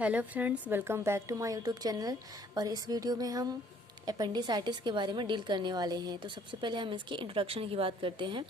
Hello friends, welcome back to my YouTube channel. और इस video में हम अपेंडिसाइटिस के बारे में डील करने वाले हैं। तो सबसे पहले हम इसकी इंट्रोडक्शन की बात करते हैं।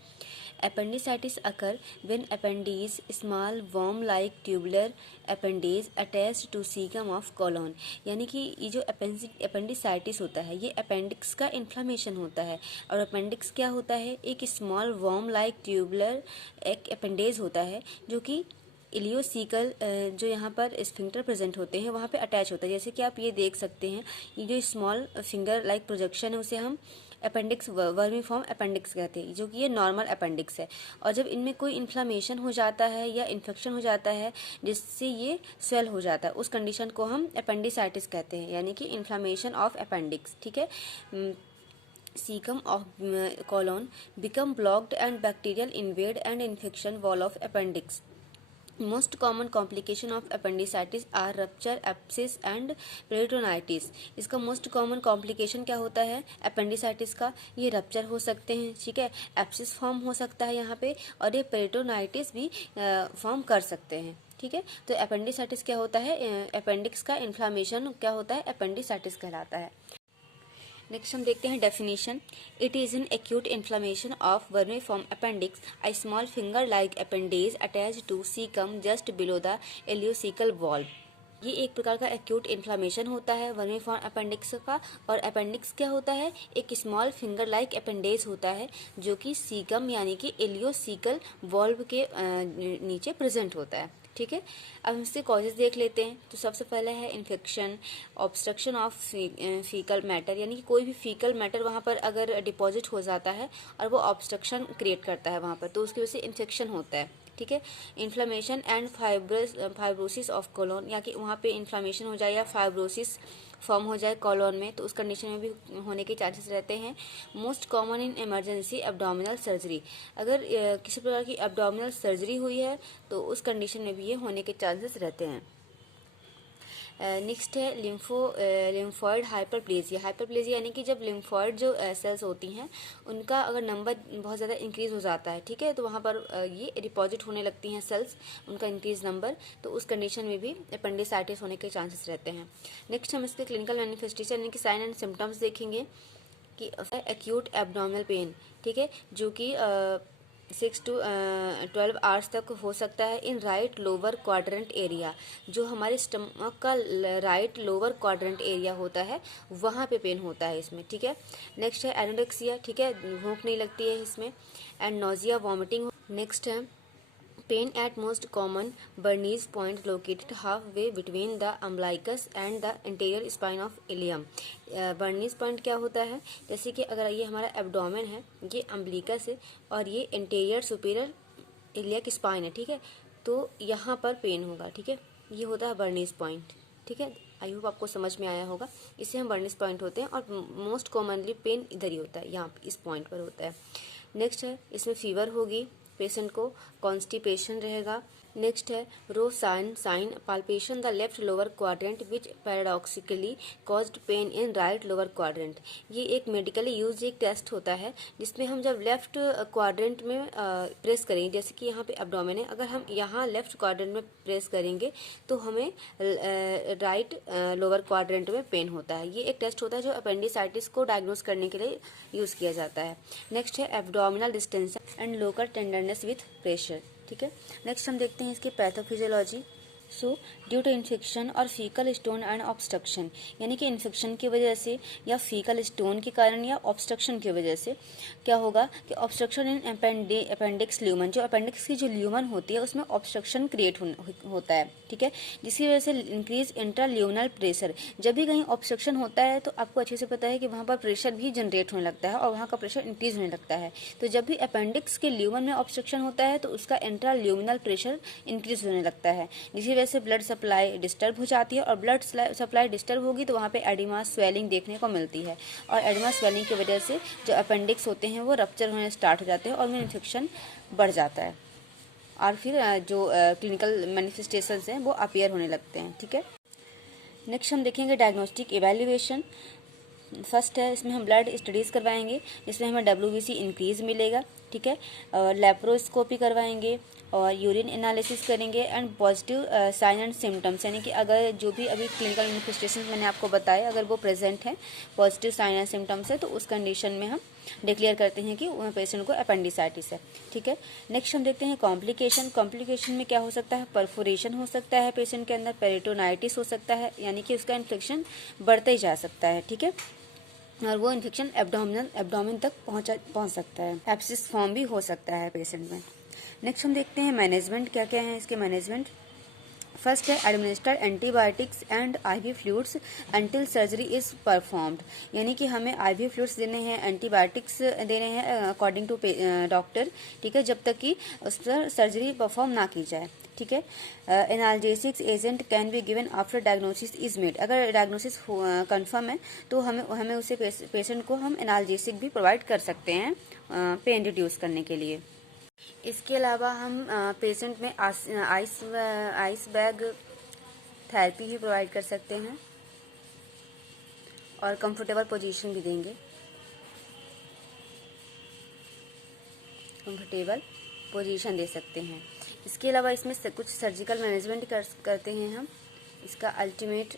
Appendicitis occur when appendix small worm like tubular appendix attached to caecum of colon. यानी कि ये जो अपेंडिसाइटिस होता है ये अपेंडिक्स का इन्फ्लामेशन होता है। और अपेंडिक्स क्या होता है? एक स्मॉल वर्म लाइक ट्यूबुलर एक अपेंडेज होता है जो कि इलियोसिकल जो यहाँ पर स्फिंक्टर प्रेजेंट होते हैं वहाँ पे अटैच होता है। जैसे कि आप ये देख सकते हैं, ये जो स्मॉल फिंगर लाइक प्रोजेक्शन है उसे हम अपेंडिक्स वर्मीफॉर्म अपेंडिक्स कहते हैं, जो कि ये नॉर्मल अपेंडिक्स है। और जब इनमें कोई इन्फ्लामेशन हो जाता है या इन्फेक्शन हो जाता है जिससे ये स्वेल हो जाता है, उस कंडीशन को हम अपेंडिसाइटिस कहते हैं, यानी कि इन्फ्लामेशन ऑफ अपेंडिक्स। ठीक है। Cecum of colon become blocked and bacterial invade and infection wall of appendix. Most common complication of appendicitis are rupture, abscess and peritonitis. इसका मोस्ट कॉमन कॉम्प्लिकेशन क्या होता है अपेंडिसाइटिस का? ये रप्चर हो सकते हैं, ठीक है, एब्सिस फॉर्म हो सकता है यहाँ पे, और ये पेरिटोनाइटिस भी फॉर्म कर सकते हैं। ठीक है। तो अपेंडिसाइटिस क्या होता है? अपेंडिक्स का इन्फ्लामेशन क्या होता है? अपेंडिसाइटिस कहलाता है। नेक्स्ट हम देखते हैं definition. It is an acute inflammation of vermiform appendix, a small finger like appendage attach to caecum just below the ileocaecal wall. ये एक प्रकार का एक्यूट इन्फ्लामेशन होता है वर्मीफॉर्म अपेंडिक्स का। और अपेंडिक्स क्या होता है? एक स्मॉल फिंगर लाइक अपेंडेज होता है जो कि सीकम यानी कि इलियोसिकल वॉल्व के नीचे प्रेजेंट होता है। ठीक है। अब हम इसके कॉजेज देख लेते हैं। तो सबसे पहले है infection, obstruction of faecal matter, यानी कि कोई भी फीकल मैटर वहाँ पर अगर डिपॉजिट हो जाता है और वो ऑब्स्ट्रक्शन क्रिएट करता है वहाँ पर, तो उसकी वजह से इन्फेक्शन होता है। ठीक है। Inflammation and fibrosis of colon, या कि वहाँ पे इन्फ्लामेशन हो जाए या फाइब्रोसिस फॉर्म हो जाए कोलोन में, तो उस कंडीशन में भी होने के चांसेस रहते हैं। Most common in emergency abdominal surgery, अगर किसी प्रकार की एब्डोमिनल सर्जरी हुई है तो उस कंडीशन में भी ये होने के चांसेस रहते हैं। नेक्स्ट है लिम्फॉइड हाइपरप्लेजिया। हाइपरप्लेजिया यानी कि जब लिम्फॉइड जो सेल्स होती हैं उनका अगर नंबर बहुत ज़्यादा इंक्रीज़ हो जाता है, ठीक है, तो वहाँ पर ये डिपॉजिट होने लगती हैं सेल्स, उनका इंक्रीज नंबर, तो उस कंडीशन में भी अपेंडिसाइटिस होने के चांसेस रहते हैं। नेक्स्ट हम इसके क्लिनिकल मैनिफेस्टेशन यानी कि साइन एंड सिम्टम्स देखेंगे कि एक्यूट एब्डोमिनल पेन, ठीक है, जो कि 6 to 12 आवर्स तक हो सकता है in right lower quadrant area. जो हमारे स्टमक का राइट लोअर क्वाड्रेंट एरिया होता है वहाँ पे पेन होता है इसमें। ठीक है। नेक्स्ट है एनोरेक्सिया, ठीक है, भूख नहीं लगती है इसमें, एंड नोजिया, वॉमिटिंग। नेक्स्ट है pain at most common Burney's point located half way between the umbilicus and the interior spine of ilium. Burney's point क्या होता है? जैसे कि अगर ये हमारा एब्डोमेन है, ये अम्बलिकस है और ये इंटीरियर सुपीरियर इलियक स्पाइन है, ठीक है, तो यहाँ पर पेन होगा। ठीक है, ये होता है बर्नीज पॉइंट। ठीक है, आई होप आपको समझ में आया होगा। इसे हम बर्नीज पॉइंट होते हैं और मोस्ट कॉमनली पेन इधर ही होता है, यहाँ इस पॉइंट पर होता है। नेक्स्ट है इसमें फीवर होगी, पेशेंट को कॉन्स्टिपेशन रहेगा। नेक्स्ट है rho sine palpation the left lower quadrant which paradoxically caused pain in right lower quadrant. ये एक मेडिकली यूज एक टेस्ट होता है जिसमें हम जब लेफ्ट क्वाड्रेंट में प्रेस करेंगे, जैसे कि यहाँ पे एब्डोमेन है, अगर हम यहाँ लेफ्ट क्वाड्रेंट में प्रेस करेंगे तो हमें राइट लोअर क्वाड्रेंट में पेन होता है। ये एक टेस्ट होता है जो अपेंडिसाइटिस को डायग्नोस करने के लिए यूज़ किया जाता है। नेक्स्ट है abdominal distension and local tenderness with pressure. ठीक है। नेक्स्ट हम देखते हैं इसकी pathophysiology. So due to infection और फीकल स्टोन एंड ऑब्स्ट्रक्शन, यानी कि इन्फेक्शन की वजह से या फीकल स्टोन के कारण या ऑब्स्ट्रक्शन की वजह से क्या होगा कि ऑब्स्ट्रक्शन इन अपेंडिक्स ल्यूमन, जो अपेंडिक्स की जो ल्यूमन होती है उसमें ऑब्स्ट्रक्शन क्रिएट होता है। ठीक है, जिसकी वजह से इंक्रीज इंट्राल्यूमिनल प्रेशर। जब भी कहीं ऑब्स्ट्रक्शन होता है तो आपको अच्छे से पता है कि वहाँ पर प्रेशर भी जनरेट होने लगता है और वहाँ का प्रेशर इंक्रीज होने लगता है। तो जब भी अपेंडिक्स के ल्यूमन में ऑब्स्ट्रक्शन होता है तो उसका इंट्राल्यूमिनल प्रेशर इंक्रीज होने लगता है, जिसकी वजह से ब्लड सप्लाई डिस्टर्ब हो जाती है। और ब्लड सप्लाई डिस्टर्ब होगी तो वहाँ पे एडिमा स्वेलिंग देखने को मिलती है, और एडिमा स्वेलिंग की वजह से जो अपेंडिक्स होते हैं वो रप्चर होने स्टार्ट हो जाते हैं और उनमें इन्फेक्शन बढ़ जाता है, और फिर जो क्लिनिकल मैनिफेस्टेशंस हैं वो अपीयर होने लगते हैं। ठीक है। नेक्स्ट हम देखेंगे डायग्नोस्टिक इवैल्यूएशन। फर्स्ट है इसमें हम ब्लड स्टडीज़ करवाएंगे जिसमें हमें WBC इंक्रीज़ मिलेगा, ठीक है। लेप्रोस्कोपी करवाएंगे और यूरिन एनालिसिस करेंगे and positive sign and symptoms, यानी कि अगर जो भी अभी क्लिनिकल मैनिफेस्टेशन मैंने आपको बताए अगर वो प्रेजेंट है, पॉजिटिव साइन एंड सिम्टम्स है, तो उस कंडीशन में हम डिक्लेयर करते हैं कि पेशेंट को अपेंडिसाइटिस है। ठीक है। नेक्स्ट हम देखते हैं कॉम्प्लिकेशन। कॉम्प्लिकेशन में क्या हो सकता है, परफोरेशन हो सकता है पेशेंट के अंदर, पेरिटोनाइटिस हो सकता है, यानी कि उसका इन्फेक्शन बढ़ता ही जा सकता है। ठीक है। और वो इन्फेक्शन एब्डोमेन तक पहुंच सकता है। एब्सिस फॉर्म भी हो सकता है पेशेंट में। नेक्स्ट हम देखते हैं मैनेजमेंट, क्या क्या है इसके मैनेजमेंट। फर्स्ट है administer antibiotics and ivy fluids until surgery is performed, यानी कि हमें आईवी फ्लूइड्स देने हैं, एंटीबायोटिक्स देने हैं अकॉर्डिंग टू डॉक्टर। ठीक है, जब तक कि उस पर सर्जरी परफॉर्म ना की जाए। ठीक है। Analgesics agent can be given after diagnosis is made, अगर डायग्नोसिस कंफर्म है तो हमें उसे पेशेंट को हम एनाल्जेसिक भी प्रोवाइड कर सकते हैं पेन रिड्यूस करने के लिए। इसके अलावा हम पेशेंट में आइस बैग थेरेपी भी प्रोवाइड कर सकते हैं और कंफर्टेबल पोजीशन भी देंगे, कंफर्टेबल पोजीशन दे सकते हैं। इसके अलावा इसमें कुछ सर्जिकल मैनेजमेंट करते हैं हम। इसका अल्टीमेट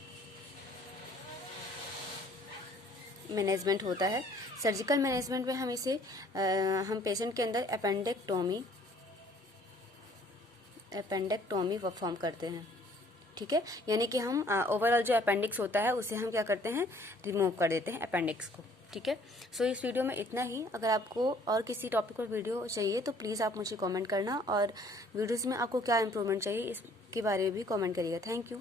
मैनेजमेंट होता है। सर्जिकल मैनेजमेंट में हम पेशेंट के अंदर अपेंडेक्टोमी परफॉर्म करते हैं। ठीक है, यानी कि हम ओवरऑल जो अपेंडिक्स होता है उसे हम क्या करते हैं, रिमूव कर देते हैं अपेंडिक्स को। ठीक है। सो इस वीडियो में इतना ही। अगर आपको और किसी टॉपिक पर वीडियो चाहिए तो प्लीज़ आप मुझे कमेंट करना, और वीडियोज़ में आपको क्या इम्प्रूवमेंट चाहिए इसके बारे में भी कमेंट करिएगा। Thank you.